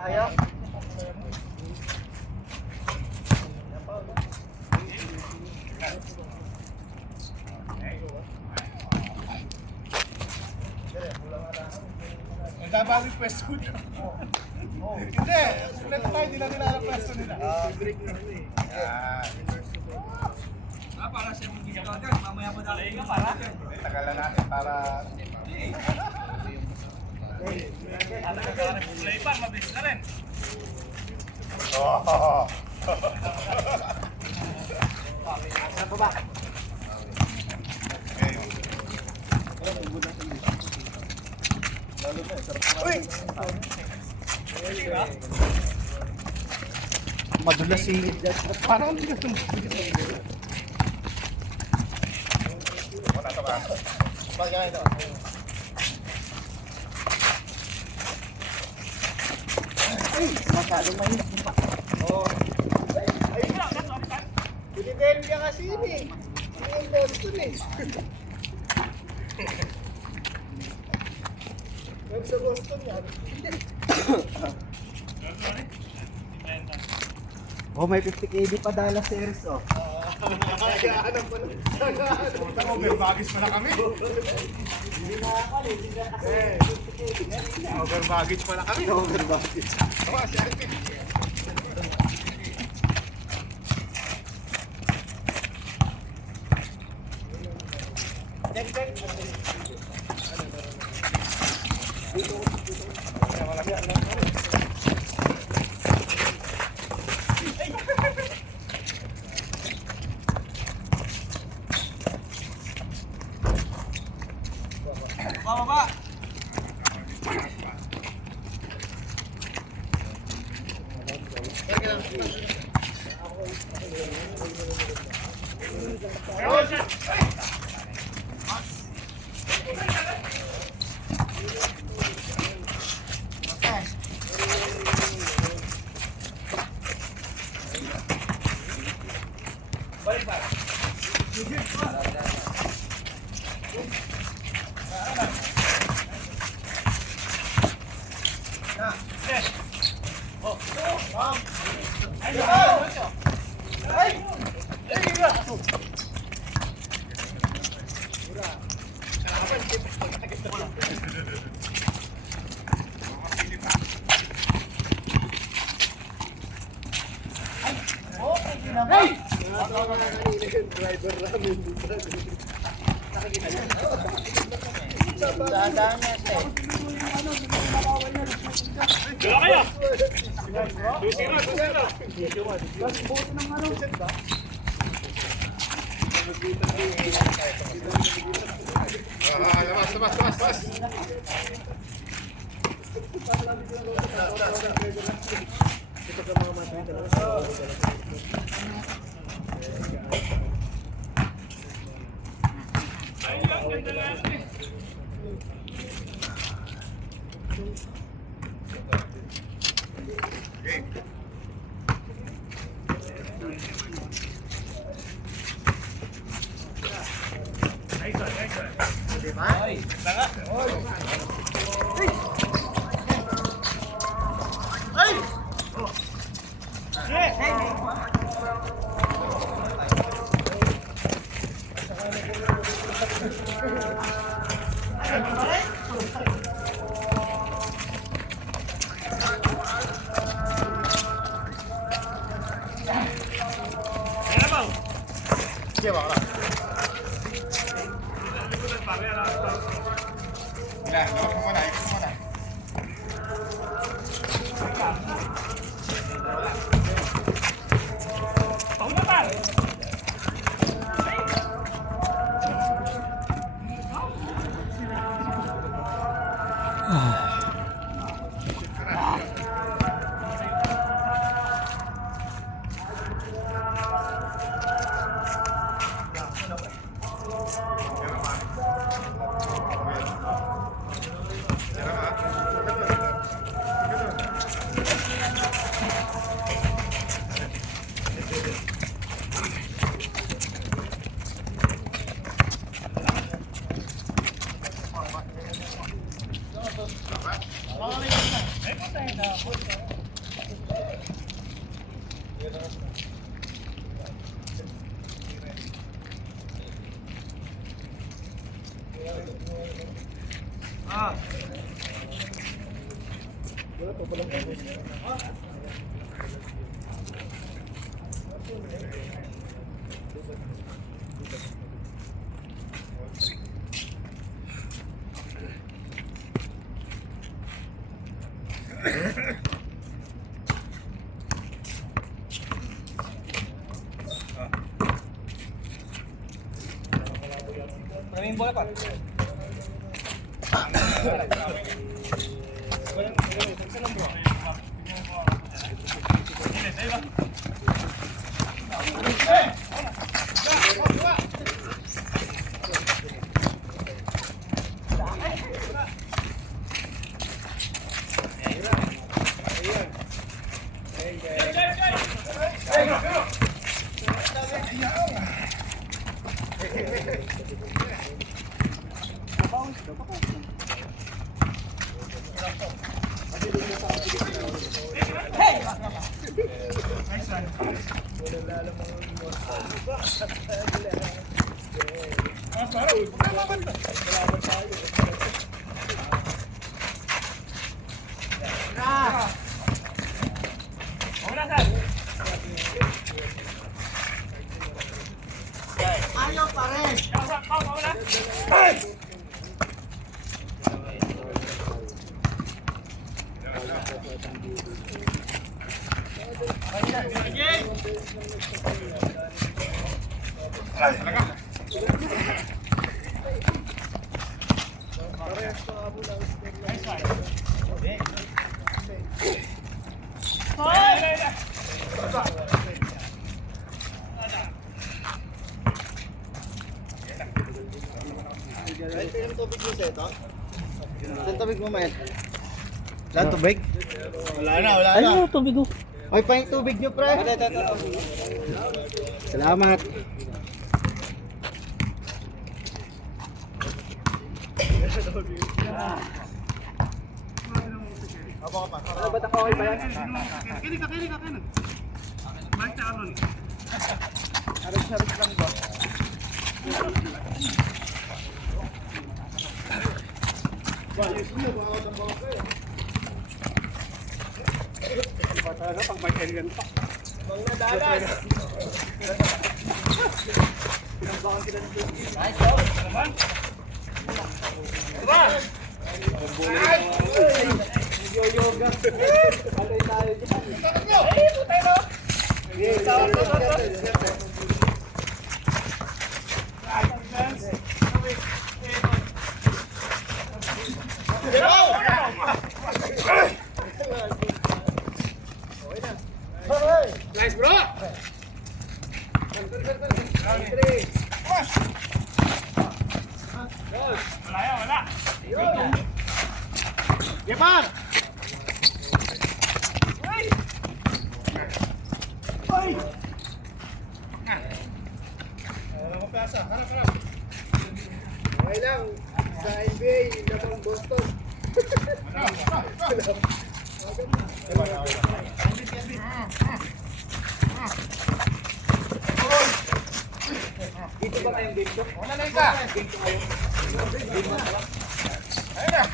Tayo? Nagkabawin pwesto nyo. Hindi, ulit tayo, hindi na nila alam pwesto nila. Break na kami. Para siya mag-ikaw dyan, mamaya pa dali ka para. Tagalan natin para... Play pa, mabilis na rin. Oh! Saan pa ba? Uy! Madulas si... Parang hindi ka Bagay ito. Ay! Masyadong mahirap pa. Oo. Ay! Philadelphia kasi yun eh. Hindi yung Boston eh. Huwag sa Boston yan. Oh, may 50 kb pa Dallas series oh. Kaya pa na. Overbaggage pala kami. Hindi nakakali, hindi nakakali. Overbaggage pala kami. Overbaggage. Tawa, si Alvin. Baba! Balik ba? Hey! Driver namin dito. Dadaan niya siya eh. Dala kayo! 2-0. Labas. Ayun, ganda nga yan eh. Sige, baka lang. Ilan, ikot mo muna. Pauna pa! Maraming bola pa. Ayaw pa rin! Ay, pinang tubig mo sa ito? Saan tubig mo, Mael? Saan tubig? Wala na, wala na. Ano tubig mo? Ay, pa yung tubig nyo, pre. Salamat. Ano ba ang okay ba yan? Kinig ka. Mike na Aaron. Harap-harap lang ba? Talaga pang Mike Elian pa. Bang nadalas! Pinagbakan sila ng tubig. Nice, Yoga. Alay tayo dyan. Ay, putay no? Nice bro! Wala. Gepar! Okay lang. Sa NBA, labang Boston. Dito ba kayong game to? Wala na ka! Ayun na!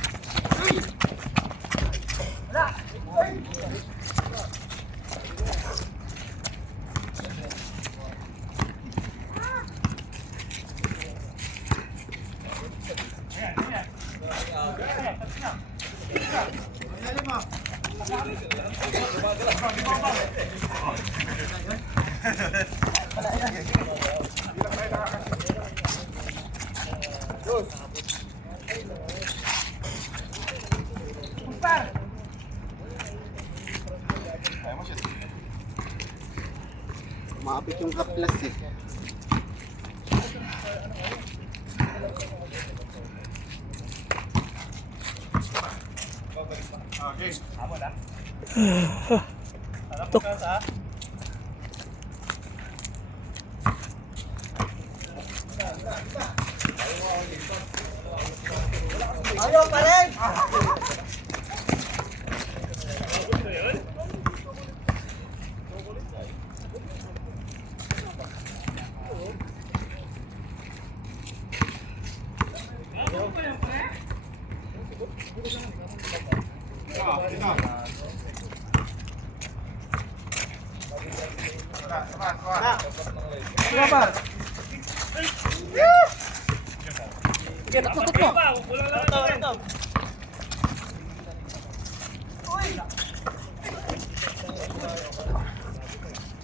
Maapit yung haplas eh. Okay. Ayaw pa rin! Dito. Sige, par. Sige, takot mo. Ito.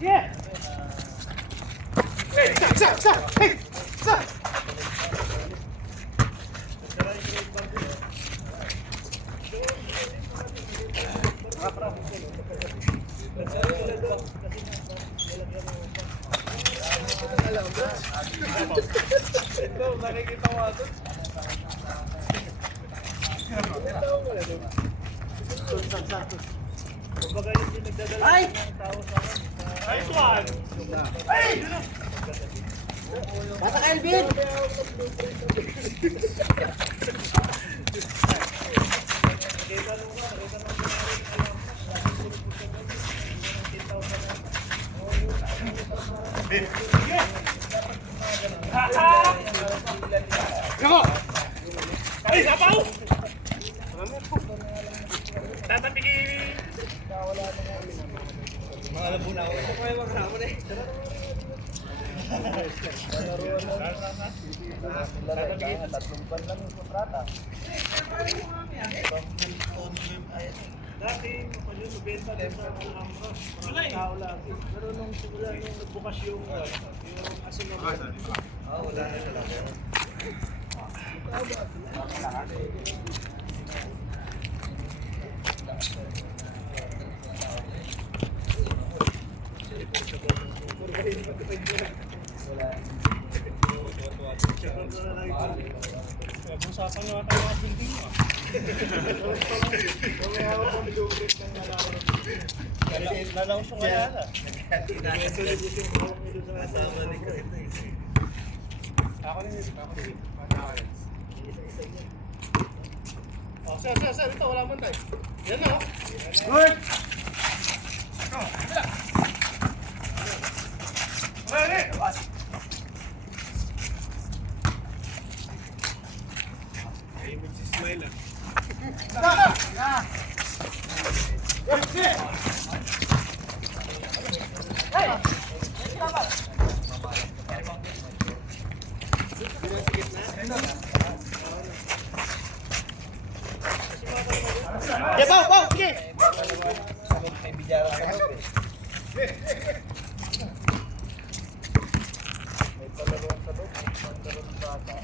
Yeah. Isa! Hey! Isa! Ito, nakikita ko ito. Ay! Ay, Juan! Ay! Bata ka, Elvin! Ako! Ay, sapaw! Tatapigin! Mga alam mo na ako. Ito kaya magkakamo na eh. Tatlong ban lang yung kontrata. Dati, yun, mabenta din sa mga tao lang. Pero nung simula, nung nagbukas yung asin na Wala na talaga. usapan nyo ata mga building mo. Lalaos yung kalala. Ako rin. Oh, sir, ito wala man tayo. Yan na, oh. Good! Ready? Ay, magsismile ah. Sige! May bidyara ka doon. May palaruan sa doon. Pagkaroon ng bata.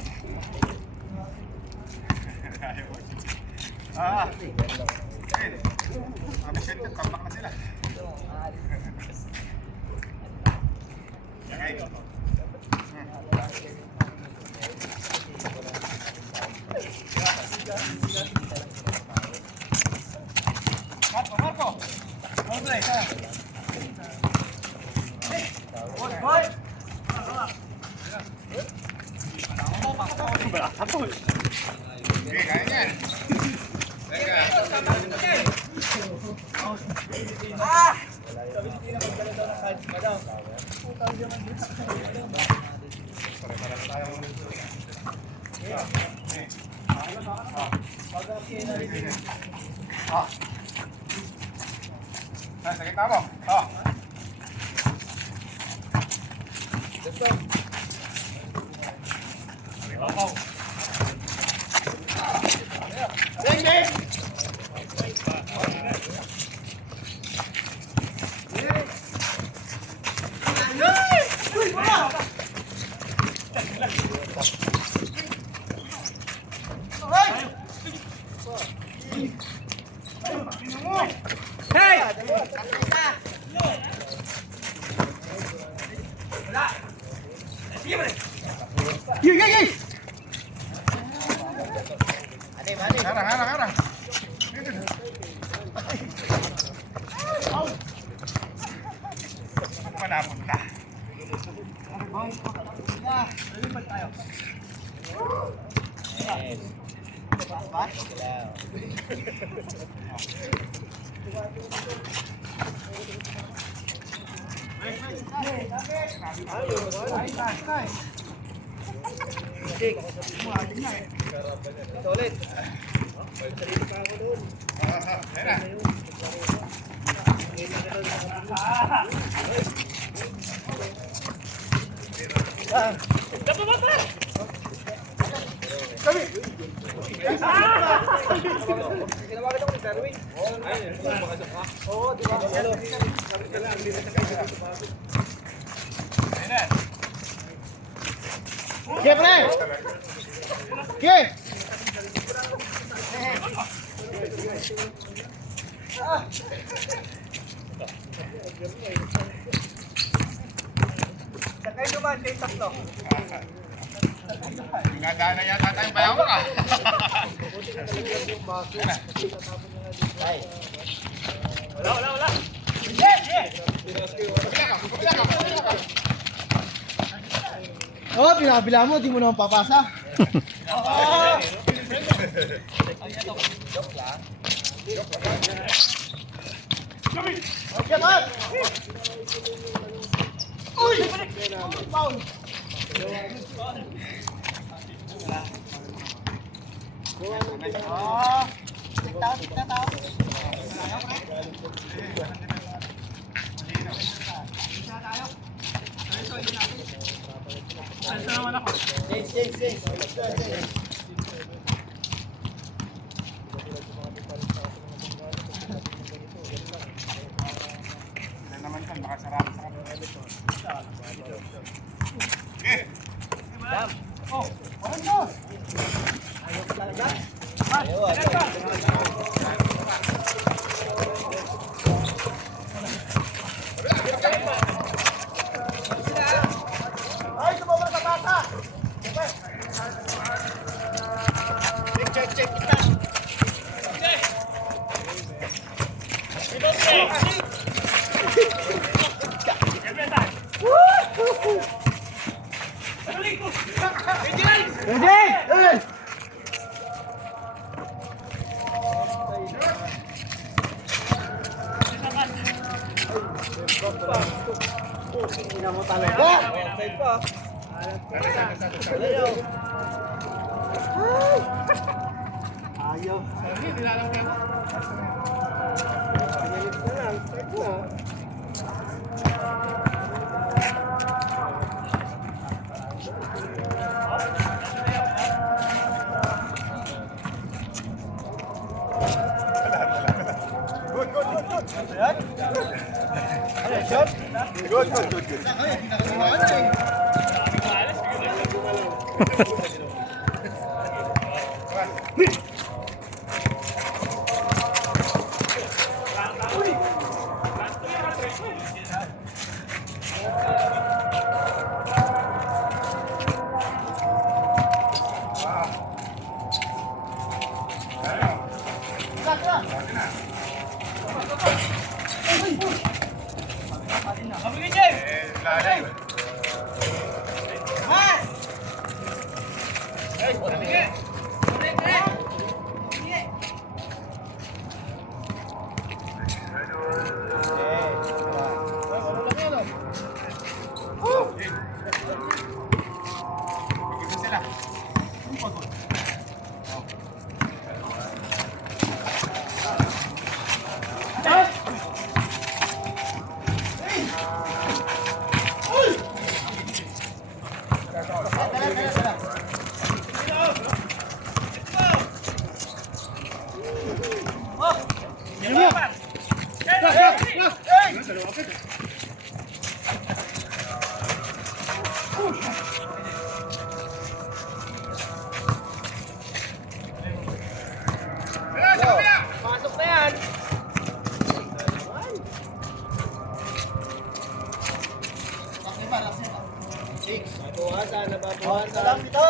Kami siyempre, tambak na sila. Marco! Hombre! Boy! Okay, kaya yan. Sa gitna mo. Harang. Panapunta. Ito ulit. Ayan na. Ginawagan ako ni Darwin. Oo, di ba? Sige, pre! Sige! Sakay naman, kayo tatlo. Gagana yata tayong bayaw ka. Wala. Oo, pinabila mo, di mo naman papasa. Ay, sumama sa bata! Hindi mo talaga. Offside pa. Ayaw. Pinilit na lang. Strike na. Pasok na yan. Nababawasan, nababawasan. Lang dito.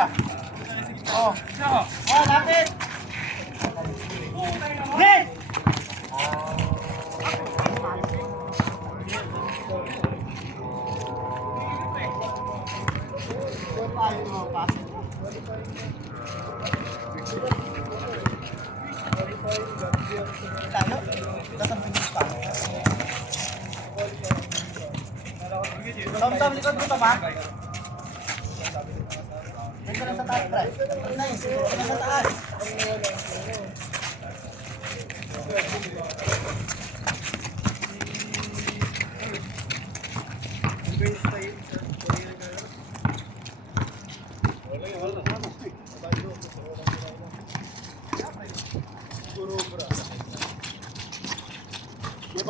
Isa. Oh. Oh, lapit. Red. Tayo? Tapos ang bilis pa. Tom, likod mo, Tom, ha? Dito lang sa taas, Brad. Nice. Dito lang sa taas.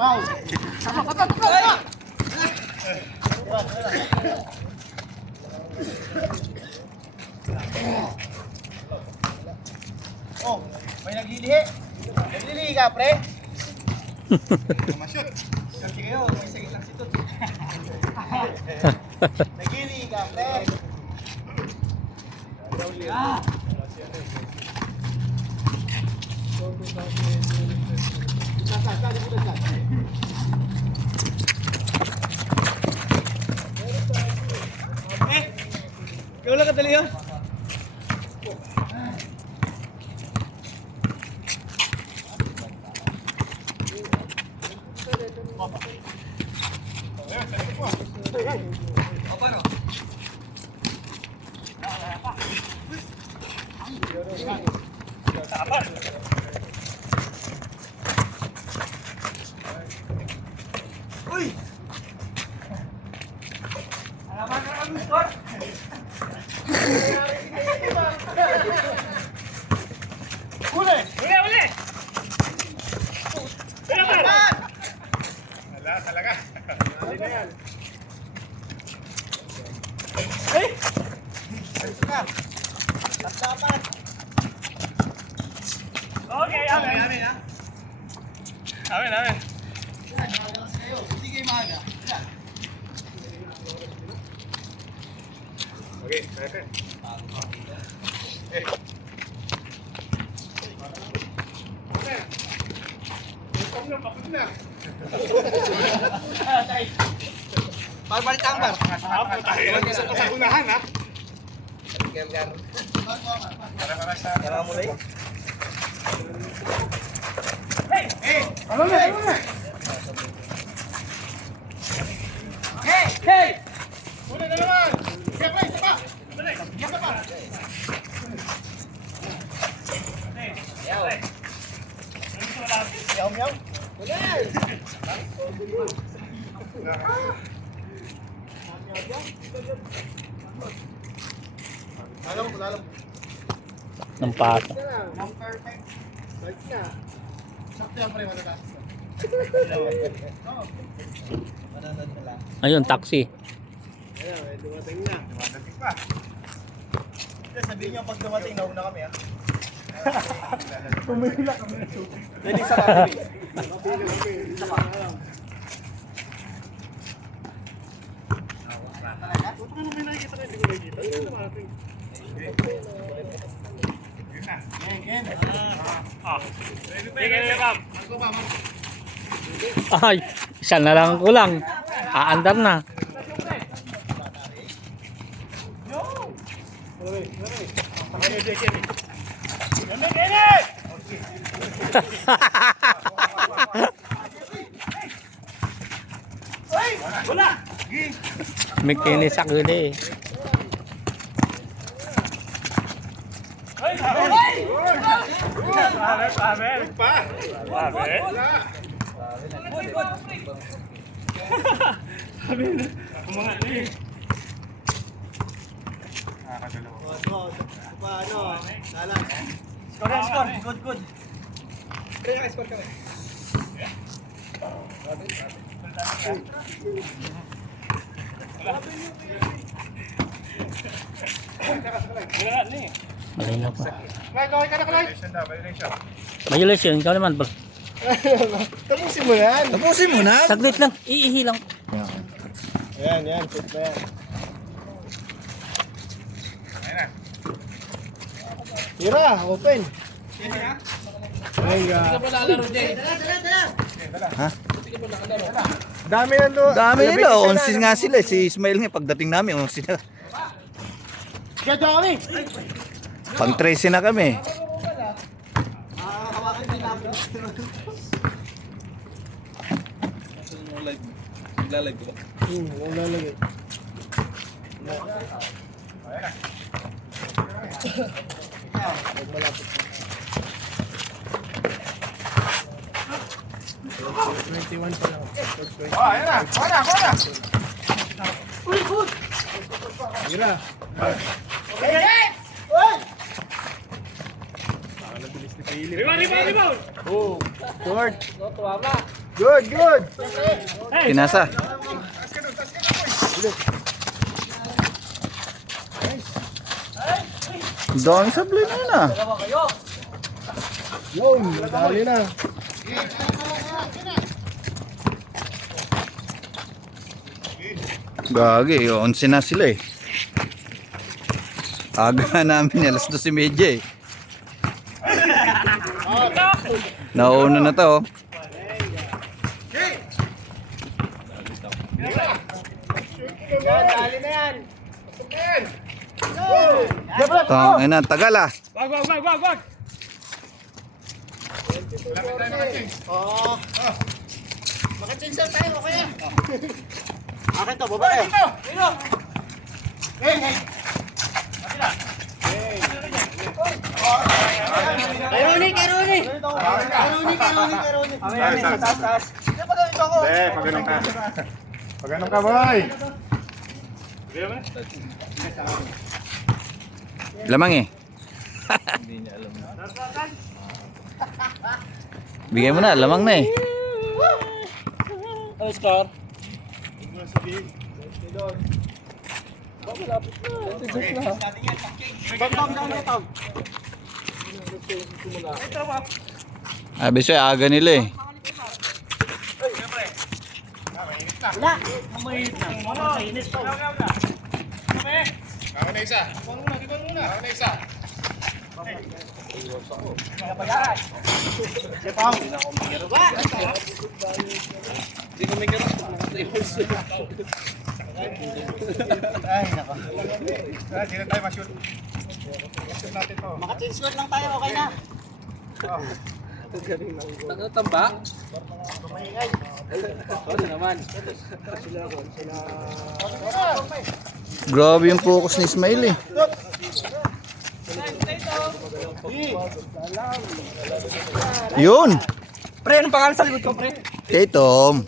Wow! Oh, may naglilihi. Naglilihi ka, pre? Masyot. Sige kayo, may sagit lang si Tut. Naglilihi ka, pre? Ikaw lang kadali yun. Uy! Alaman ka kami, Stor! Uli! Uli! Uli! Wala talaga. Hindi na yan. Ayos ka! Dapat! Okay, amin. Amin ha. Amin, amin. Hindi kayo maaga. Yan. Okay, kaya. Eh. Pagod na. Balik tangbar. Sa unahan ha. Kaya mo lang. Ano na? Ano na? Hey! Hey! Una na naman. Siyempre, isa pa. Isa pa. Yaw, yaw. Alam mo, alam. Ng pasa. Ang perfect. Balik na. Sakto yan pre, matataas. Mananood na lang. Ayun, taxi. Ayan, dumating na. Dumating pa. Sabihin niyo pag dumating, nauna kami, ha? Pumila kami na shoot. Pwede sa papi. Mapili kami. Isa pa. Huwag ka naman nakikita ka, hindi ko nakikita. Hindi ko nakikita. Yun na. Again. Sige, Pam. Marco ba, Marco? Ay, isa na lang kulang. Aandar na. May kinis ako eh. Amen. Pa! Amen. Wala! Kumangat ni. Paano? Lalang. Score, score. Good, good. Kaya ka-score kami. Kumangat ni. Malinaw pa. Kalay, ka na, kalay! Violation. Violation, ikaw naman. Tapusin mo yan! Tapusin mo na. Saglit lang, iihi lang. Ayan, yan. Shoot na yan. Ayan na. Tira, open. Ay, dami na doon. Dami nila, 11 nga sila. Si Ismail nga, pagdating namin, 11 na. Kaya kami! Pang 13 na kami. Hawakan din namin. Naglalagay ko ba? Lalagay. Malapit. 21 pa lang. Ayan na. Tira. Good. Pinasa. Dami sablay na yun ah. Yun, dali na. Gagi, 11 na sila eh. Aga namin, alas 12:30 eh. Nauna na to. Oh. Dali na yan. Tangina, tagal ah. Wag! Maka-change out tayo, okay na. Akin to, baba kayo. Kay Ronnie. Amin, taas. Hindi pa ganito ako. Pag ganun ka, boy. Lamang eh. Bigay mo na, lamang na eh. Ano score? Abis ay aga nila eh. Ako na isa. Hindi ko may ganun. Ay, nako. Hindi na tayo ma-shoot. Ma-shoot natin to. Maka-change out lang tayo, okay na. Tamba? Ano naman? Grabe yung focus ni Ismail eh. Yun! Pre, anong pangalan sa likod ko, pre? Kay Tom.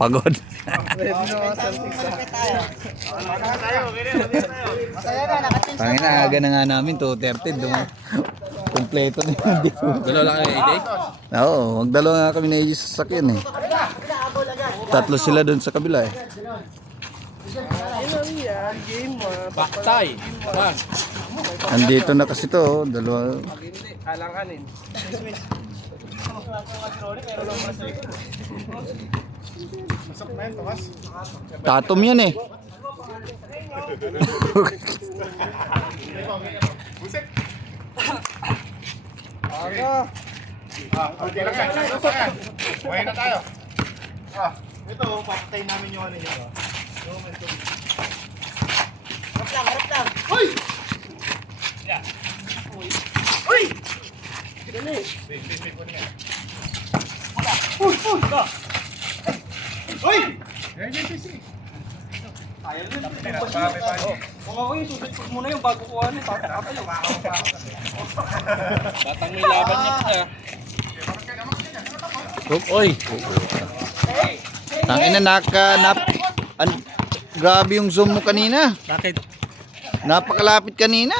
Pagod. Masaya na, naka-change out. Tangina, aga na nga namin, 2:30. Kompleto na yun dito. Dalawa lang kayo, Ede? Oo, magdalawa nga kami na AJ sa sasakyan eh. Tatlo sila doon sa kabila eh. Baktay. Wag. Andito na kasi to, oh, dalawa. Alanganin. Masok na yun, Tomas. Tatom yan eh. Buset. Okay lang yan. Buhay na tayo. Ito, papatay namin yung ano nyo. Harap lang. Uy! Uy! Uy! Ayaw nyo. Kung ako yung susunod muna yung bago ko ano. Batang may laban niya pa. Oy. Tangina grabe yung zoom mo kanina. Bakit? Napakalapit kanina.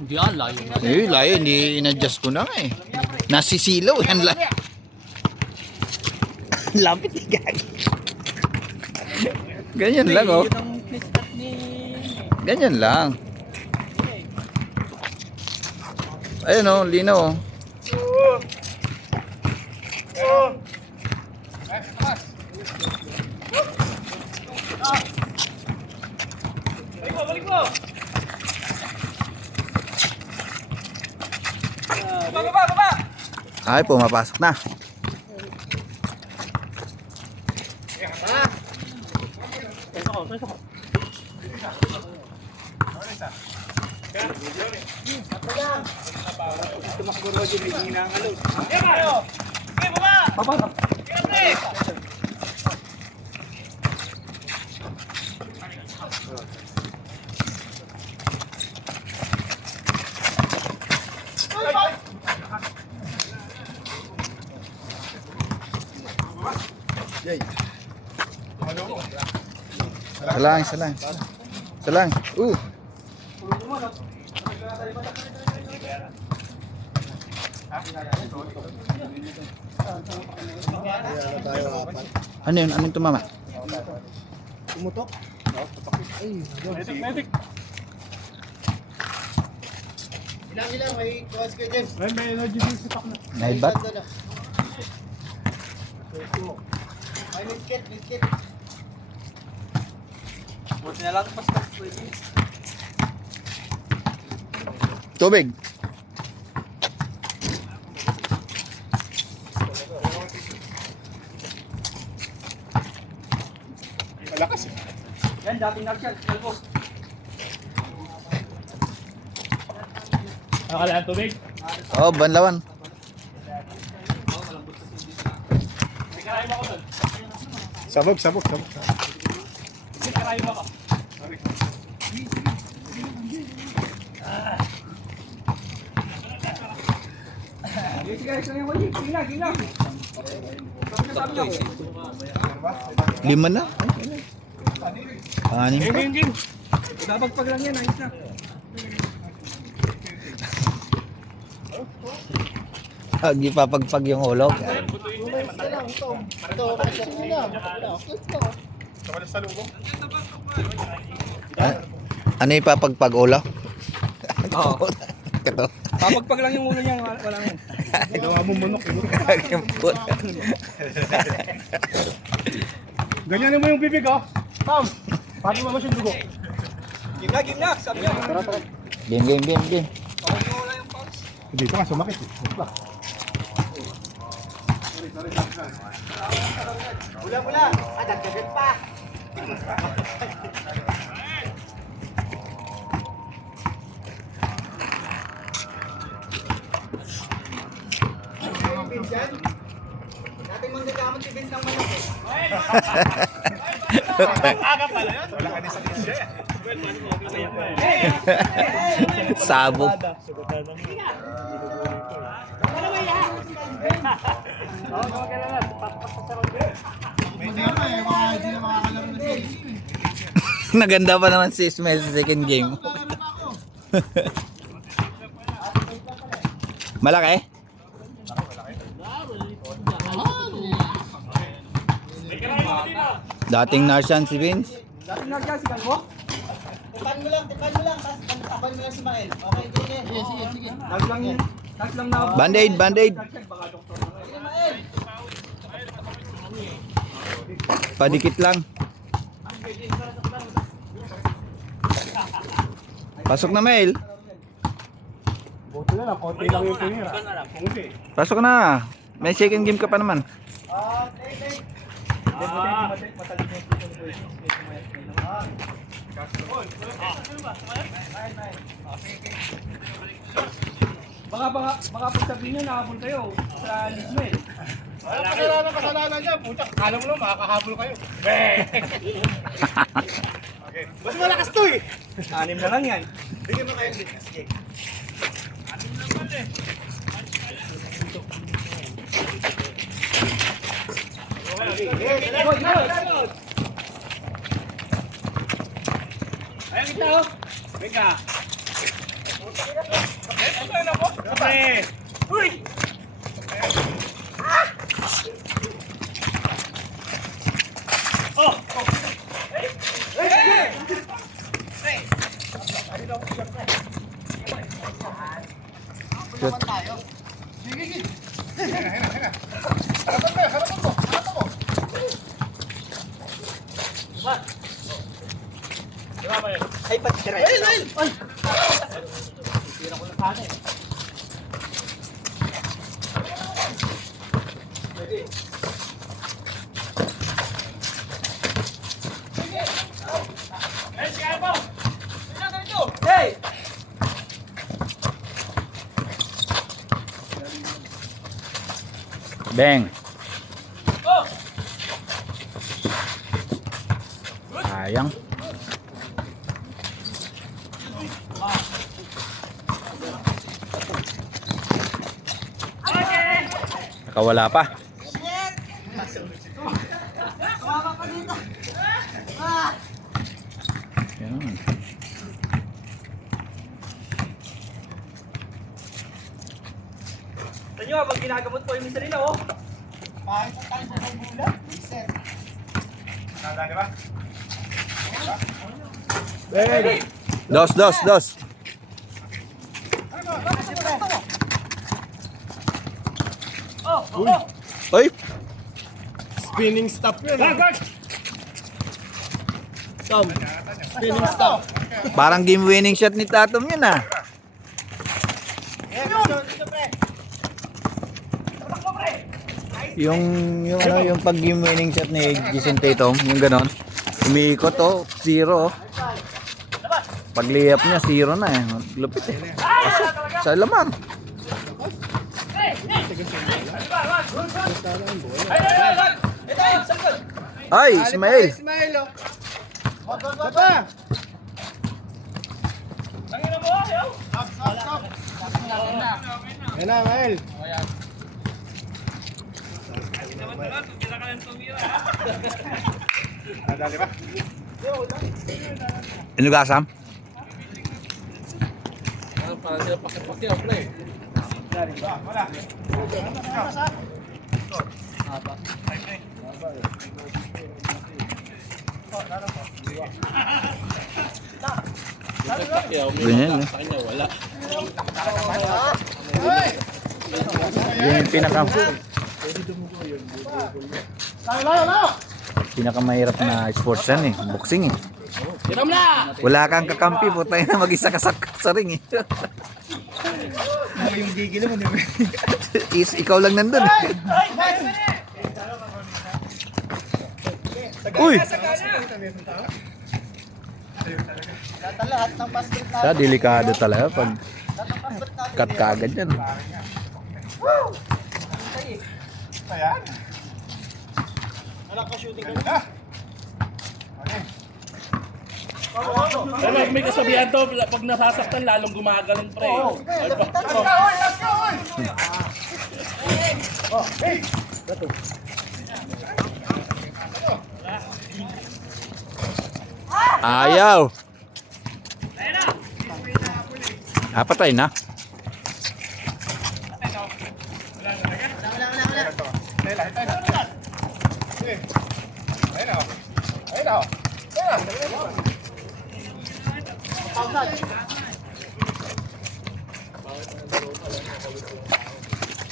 Hindi layo na. Eh, layo, hindi in-adjust ko na nga eh. Nasisilaw yan lang. Lapit ni Gagi. Ganyan lang oh. Ganyan lang. Ayun oh, linaw oh. Balik mo! Baba! Ay, pumapasok na. Salang, salang. Salang. Ano yun? Ano yung tumama? Tumutok. Medic. Ilang, may kuwas ka, James. May energy drink sa tak na. Naibat? May miskit. Tubig. Malakas eh. Nakakalaan tubig. Oh, banlawan. Sabog. Karayo ba ka? Lima na? Anim pa? Game. Babagpag lang yan, ayos na. Ipapagpag yung ulo. Saka sa lubong. Ano ipapagpag ulo? Oo. Ito. Babagpag lang yung ulo niya, wala nga. Gawa mo manok. Ganyan mo yung bibig oh. Tom, paano mo yung dugo? Game na, sabi niya. Game. Dito nga sumakit eh. Mula. Dagdagan pa. Dating manggagamot si Vince ng manok eh. Aga pala yun. Wala ka din sa isya eh. Sabog. Naganda pa naman si Ismail sa second game. Malaki? Dating Narsan si Vince. Tipan mo lang. Tapos taban mo lang si Mael. Okay, sige. Band-aid. Padikit lang. Pasok na, Mail. Buti na lang, konti lang yung tinira. Kung hindi. Pasok na. May second game ka pa naman. Baka pagsabihin nyo, nakapunta kayo sa Lismel. Kasalanan niya. Puta, kala mo lang makakahabol kayo. Okay. Mas malakas to eh. 6 na lang yan. Bigyan mo kayo. Sige. Ayan kita oh. Venga. Kapre. Uy! Oh! Ay, pati tira. Ay! Hey! Bang. Sayang. Nakawala pa. Yan. Sa inyo, pag ginagamot po yung misa nila, oh. Kahit ang tayo sa bulan, reset. Nada, di ba? Dos, dos, dos. Oy, Spinning stop yun. Tom, spinning stop. parang game winning shot ni Tatom yun ah. Yung ano, yung pag game winning shot ni Jason Tatum, yung ganon. Umiikot oh, 0 oh. Pag layup niya 0 na eh. Lupit eh. Pasok sa lamang. Ay, Ismail. Ismail, oh. Baba! Yan na, Mael. Nada, di ba? Inugasam? Wala. Ganyan eh. Yun yung pinakamahirap na sports yan eh. Boxing eh. Wala kang kakampi, putay na mag-isa ka sa ring eh. Yung gigil mo, di ba? Ikaw lang nandun eh. Uy! Lahat ng basket na. Sa delikado talaga pag cut ka agad yan. Ayan. Anak ka shooting ka Ah! Pero may kasabihan to, pag nasasaktan lalong gumagaling pre. Ayaw! Patay na.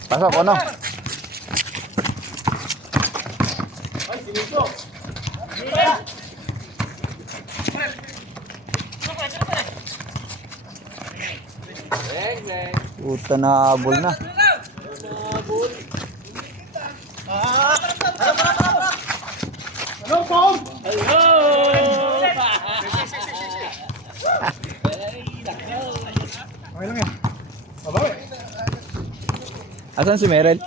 Pasok, ano? Puta na habol na. Okay lang yan. Babawi. Asan si Merel?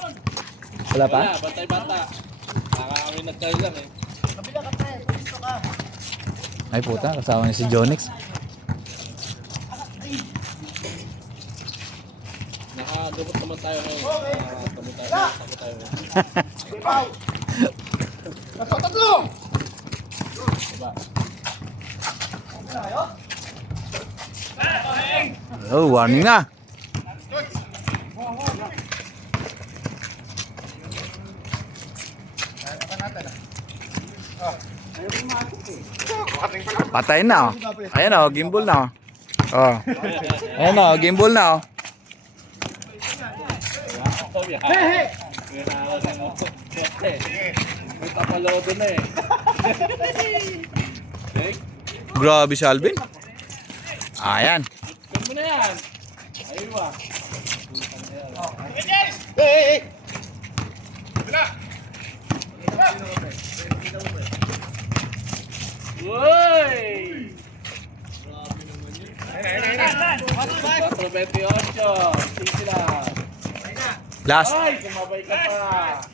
Wala pa? Wala, bantay-bata. Baka kami nagtayo lang eh. Kabila ka, pre. Gusto ka. Ay puta, kasama niya si Jonix. Nakagabot naman tayo ngayon. Nakagabot tayo ngayon. Tatlo! Oh, warning na. Patay na oh. Ayan oh, gimbal na oh. Oh. Ayan oh, gimbal na oh. May tapalodo na eh. Grabe si Alvin. Ayan. Kung mo na yan. Ayun ba? Uy! 4.28. Sisi lang. Last. Ay, sumabay ka pa.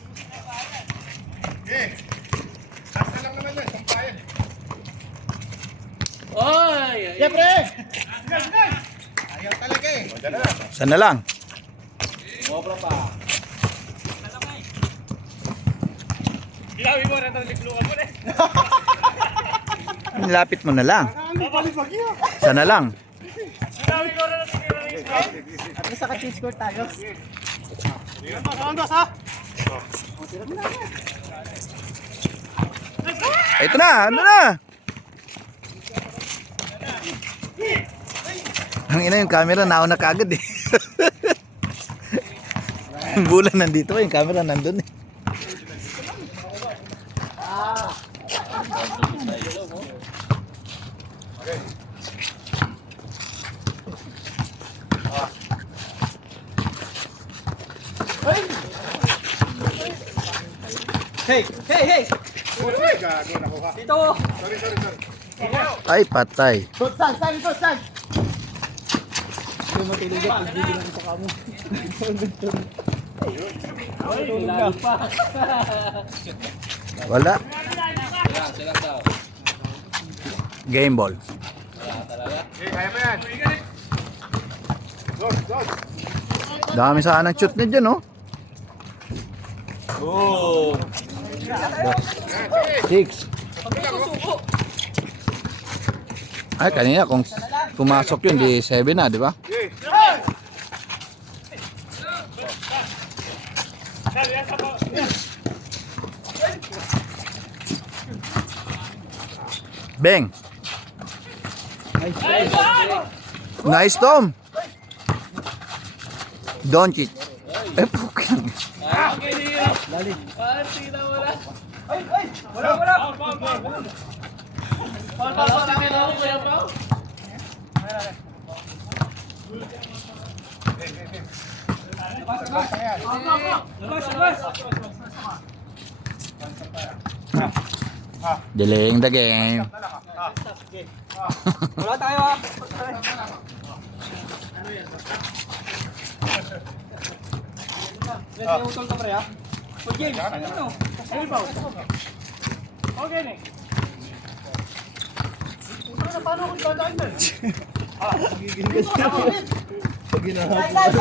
Okay. Saan lang naman yan, sampayan. Oy! Siyempre! Ayaw talaga eh. Saan na lang? Sobra pa. Ginawi mo na ito, liglukan mo na. Lapit mo na lang. Ano balik bagyo? Saan na lang? Ginawi mo na ito, At least naka-cheat score tayo. Ito na, ano na? Ang ina yung camera, nauna kagad eh. Yung bulan nandito, yung camera nandun eh. Hey! Hey! Hey! Uy, gago, nakuha. Dito! Sorry, sorry, sorry. Ay, patay. Saan? Saan? Ito! Saan? Yung matulog yan, hindi lang sa kamo. Wala. Game ball. Okay, kaya mo yan. Good, good. Dami sana ng shoot niya dyan, oh. Oh! 6. Ay, kanina kung pumasok yun, di 7 na, di ba? Okay. Bang! Nice, Tom! Doncic. Eh, pukin. Delaying the game. Wala tayo ah! Let's go, utol ka pre ah! Good game! Ano? Silbaw! Okay na eh! Paano kung dadaan na? Magiging ganda. Pag ginahapon.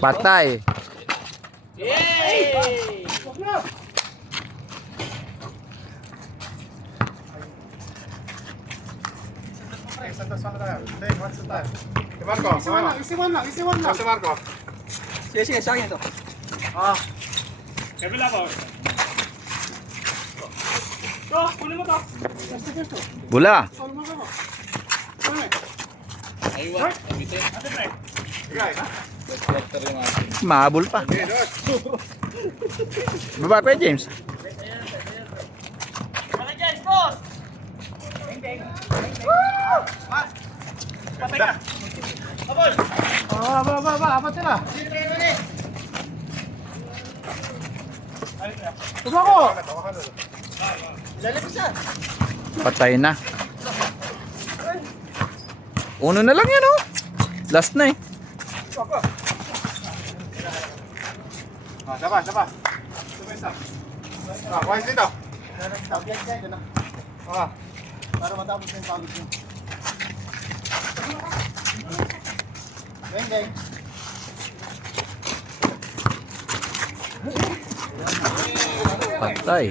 Patay. Yay! Santos pala tayo. Hey, what's the time? Si Marco, isiwan lang. Si Marco. Sige, sa akin ito. Kabila ko. To, kunin mo to. Bula. Aywa, bitin. Guys, Mahabol pa. okay, dos. Baba pa James. Patay ka. Abol. Apat sila. Tumako! Patay na. Uno na lang yan, oh. Last na eh. Saba. Kuhain dito. Para matapos yung pagod nyo. Geng. Patay.